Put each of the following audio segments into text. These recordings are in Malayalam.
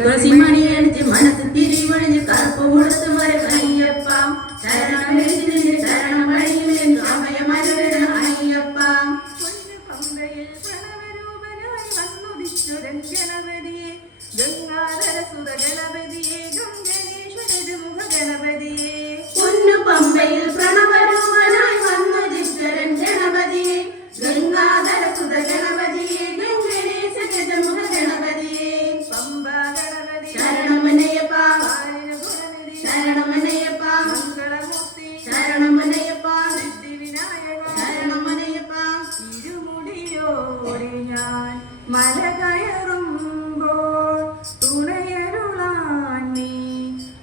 തുളസി മണിയണിച്ച് മനസ്സ് തിരിവണിഞ്ഞ് കറുപ്പ് കൊടുത്ത് വരയ്യപ്പ ശരണം നിന്റെ ശരണം വഴിയിലെന്ന് അഭയമരുള അയ്യപ്പ. ഗണപതിയെ ഗംഗാധര സുത ഗണപതിയെ ഗംഗേശ്വര മുഖ ഗണപതിയെ പൊന്നു പമ്പയിൽ പ്രണവരൂപനായി വന്നുദിശ്വരൻ ഗണപതിയെ ഗംഗാധര സുത ഗണപതിയെ ഗംഗേശ്വര മുഖ ഗണപതിയെ പമ്പ ഗണപതി ശരണമനയപ്പ ശരണമനയപ്പ മംഗളമൂർത്തി ശരണമനയപ്പ സിദ്ധിവിനായക ശരണമനയപ്പ. ഇരുമുടിയോടെ ഞാൻ മല കയറുമ്പോൾ തുണയരുളാൻ നീ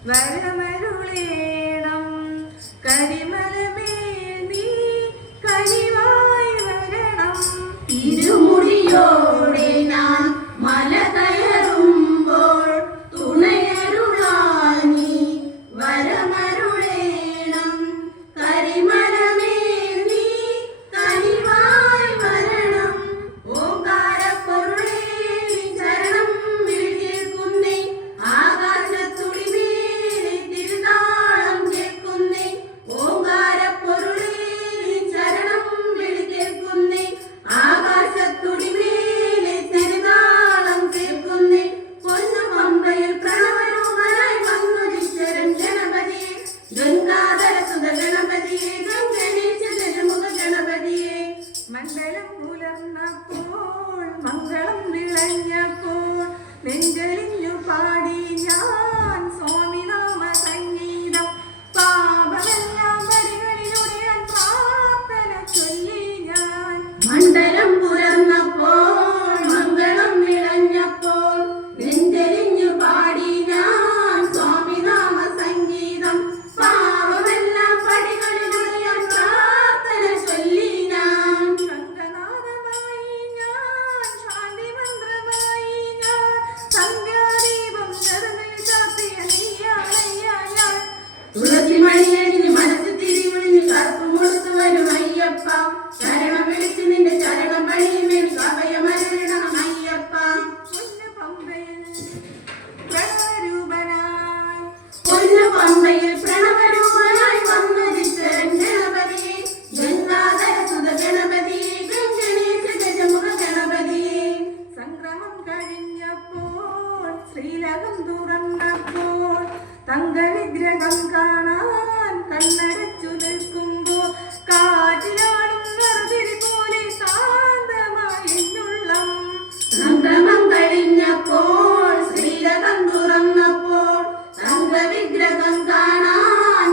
വരമരുളേണം കരിമലമേൽ നീ കനിവായി വരണം. ഇരുമുടിയോടെ ഞാൻ മല കയറുമ്പോൾ തുണയരുളാൻ നീ വരമരുളേണം കരിമലമേൽ നീ കനിവായി വരണം. ഓംകാരപ്പൊരുളേ നീ ചരണം വിളിക്കുന്നേ ആകാശത്തുടിമേലെ തിരുനാളം കേൾക്കുന്നേ. ഓംകാരപ്പൊരുളേ നീ ചരണം വിളിക്കുന്നേ ആകാശത്തുടിമേലെ തിരുനാളം കേൾക്കുന്നേ. പൊന്നു പമ്പയിൽ പ്രണവരൂപനായി വന്നുദിശ്വരൻ ഗണപതിയെ ഗംഗാധര സുത ഗണപതിയെ ഗംഗേശ്വര മുഖ ഗണപതിയെ. മണ്ഡലം പുലർന്നപ്പോൾ മംഗളം വിളഞ്ഞപ്പോൾ നെഞ്ചലിഞ്ഞു പാടി ഞാൻ സ്വാമിനാമ സംഗീതം. പാപമെല്ലാം വരികളിലൂടെ ഞാൻ പ്രാർത്ഥന ചൊല്ലി ഞാൻ. മണ്ഡലം പുലർന്നപ്പോൾ മംഗളം വിളഞ്ഞപ്പോൾ നെഞ്ചെരിഞ്ഞു പാടി ഞാൻ സ്വാമിനാമ സംഗീതം. പാവമെല്ലാം പടികളിലൂടെ ഞാൻ പ്രാർത്ഥന ചൊല്ലി ഞാൻ. ശംഖനാദമായി ഞാൻ ശാന്തിമന്ത്രമായി ഞാൻ സംഗാദീപം നെറുകയിൽ ചാർത്തിയ നീയാണയ്യാ ഞാൻ. തുളസി മണിയണിഞ്ഞ് മനസ്സ് തിരിവണിഞ്ഞ് കറുപ്പ് കൊടുത്തു വരും അയ്യപ്പ ശരണം വിളിച്ച് നിന്റെ ശരണം വഴിയുമേൽ അഭയമരുളണം അയ്യപ്പ. പൊന്നു പമ്പയിൽ പ്രണവരൂപനായി പൊന്നു പമ്പയിൽ പ്രണവരൂപനായി വന്നുദിശ്വരൻ ഗണപതിയെ ഗംഗാധര സുത ഗണപതിയെ ഗംഗേശ്വര മുഖ ഗണപതിയെ. സംക്രമം കഴിഞ്ഞപ്പോൾ ശ്രീലകം തുറന്നപ്പോൾ തങ്കവിഗ്രഹം കാണാൻ കണ്ണടച്ചു നിൽക്കുമ്പോൾ കാറ്റിലാടും നറുതിരി പോലെ ശാന്തമായി എന്നുള്ളം. സംക്രമം കഴിഞ്ഞപ്പോൾ ശ്രീലകം തുറന്നപ്പോൾ തങ്കവിഗ്രഹം കാണാൻ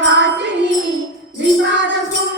വാസിനി നിപാതവും